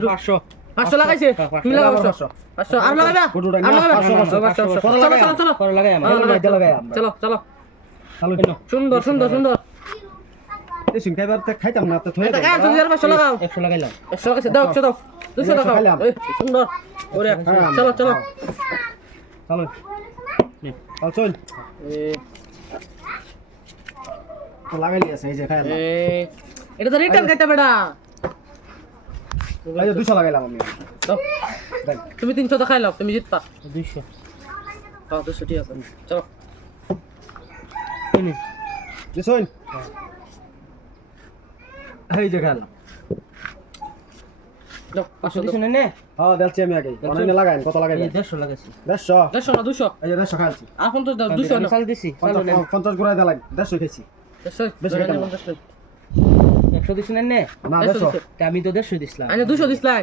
500 500 লাগাইছে তুমি লাগাও 500 আর লাগাবা আর লাগাবা 500 চলো চলো চলো পরে লাগাই আমরা চলো চলো চালু সুন্দর সুন্দর সুন্দর এই সিং খাইবার তে খাইতাম না তো থই এটা কাজ তুমি আর 500 লাগাও 100 লাগাইলাম 100 লাগাইছে দাও 100 দাও 200 লাগাও এই সুন্দর ওরে চলো চলো চালু চল চল তো লাগাইলি আছে এই যে খাইলাম এটা তো রিটার্ন খাইতে বেটা এই যে 200 লাগাইলাম আমি দাও তুমি 300 তো খাইলাও তুমি জিতবা 200 হ্যাঁ 200 ঠিক আছে চলো ini দিছুন এই যে খাইলাম দাও 500 দিছ না নে হ্যাঁ দেখছি আমি আগে অনলাইনে লাগাইন কত লাগাইবেন 150 লাগাইছি 150 100 না 200 এই যে 150 খাইছি এখন তো 200 না চাল দিছি 50 গুড়াই দিলাম 150 খাইছি 100 বেশি খাইতাম না। 100 দিছ না নে না 150 তে আমি তো 150 দিছিলাম আরে 200 দিছলাই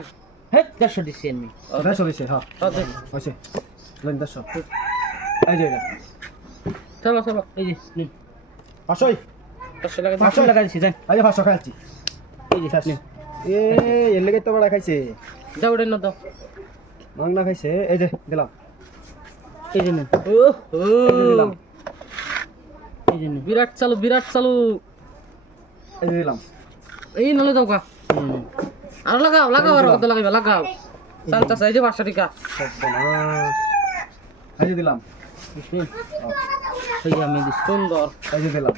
হে 150 দিছি আমি 150 দিছে হ্যাঁ হইছে লেন 150 এই যে চলো চলো এই যে নিন 500 500 লাগাই 500 লাগাইছি যান এই যে 500 খাইছি এই যে নিন এ এর লেগে তো বড় খাইছে যাও রে না দাও মাংনা খাইছে এই যে দিলাম এই যে নিন ও দিলাম এই যে নিন বিরাট চালু এই যে দিলাম এই নলে দাও কা আর লাগাও লাগাও আর কত লাগাইবা লাগাও চালতা এই যে 500 টাকা এই যে দিলাম বুঝছেন এই যে আমি দিছি সুন্দর এই যে দিলাম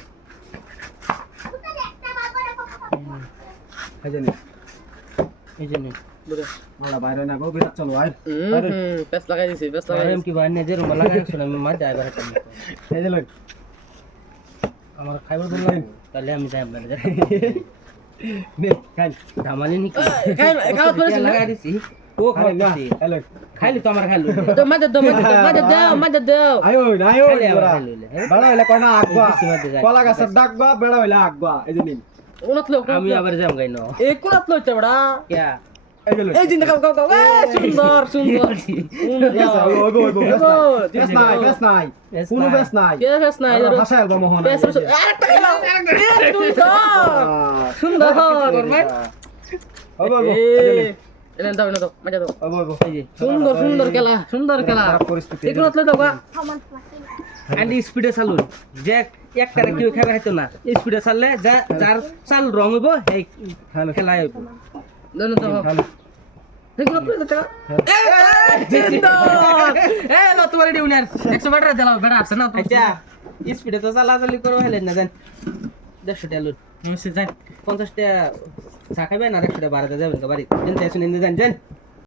এই যে নে এই যে নিন বুঝে মালা বাইরে না গো বিরাট চলো আই পেস লাগাই দিছি পেস লাগাই আরে কি বাইনে যে রুম লাগাই শুনে আমি মা ড্রাইভার হাতে এই যে লই আমার খাইবার বললাম তাহলে আমি যাই আপনাদের নে খাই ধামালি নি কি খাওয়া পড়েছে না লাগাই দিছি ও খাই না খাইছি এই লই খাইলি তো আমার খাইলো তো মাদে দাও আয়ো না আয়ো খাইলে আমার বড়া খাইলো বড়া হইলা কোনা আগবা দিছি মাঝে যাই। কলা গাছের ডাকবা বেড়া হইলা আগবা এই যে নিন উনাত লোক আমি আবার যাম গাইন এই কোনাত লইতে বড়া কিয়া এই যে লই এই জিন্দা গাও গাও সুন্দর সুন্দর বেশ নাই কোনো বেশ নাই কে পেস না আর ভাষা আলবা মোহন পেস আরেকটা গেলাম সুন্দর করবেন হবো হবো এনে দাও এনে দাও মাঝে দাও হবো হবো এই যে সুন্দর খেলা খারাপ পরিস্থিতি এই কোনাত লই দাও গা আন্ডি স্পিডে চালুন যে একটারে কেউ খাবার হইতো না স্পিডে চাললে যার চাল রং হইব এই হ্যালো খেলা হইব দেন দাও হ্যালো এই কোনাত লই দাও এ না তোমার এডি উনার 100 মিটার দিলাও বেড়া আছে না তো আচ্ছা স্পিডে তো চালাচালি করো হেলেন না জান 150 টাকা লুন নিশ্চয় যাই 50 টাকা চা খাইবেন আর 100 টাকা বাড়াতে যাবেন বাড়ি জান তাই শুনেন জান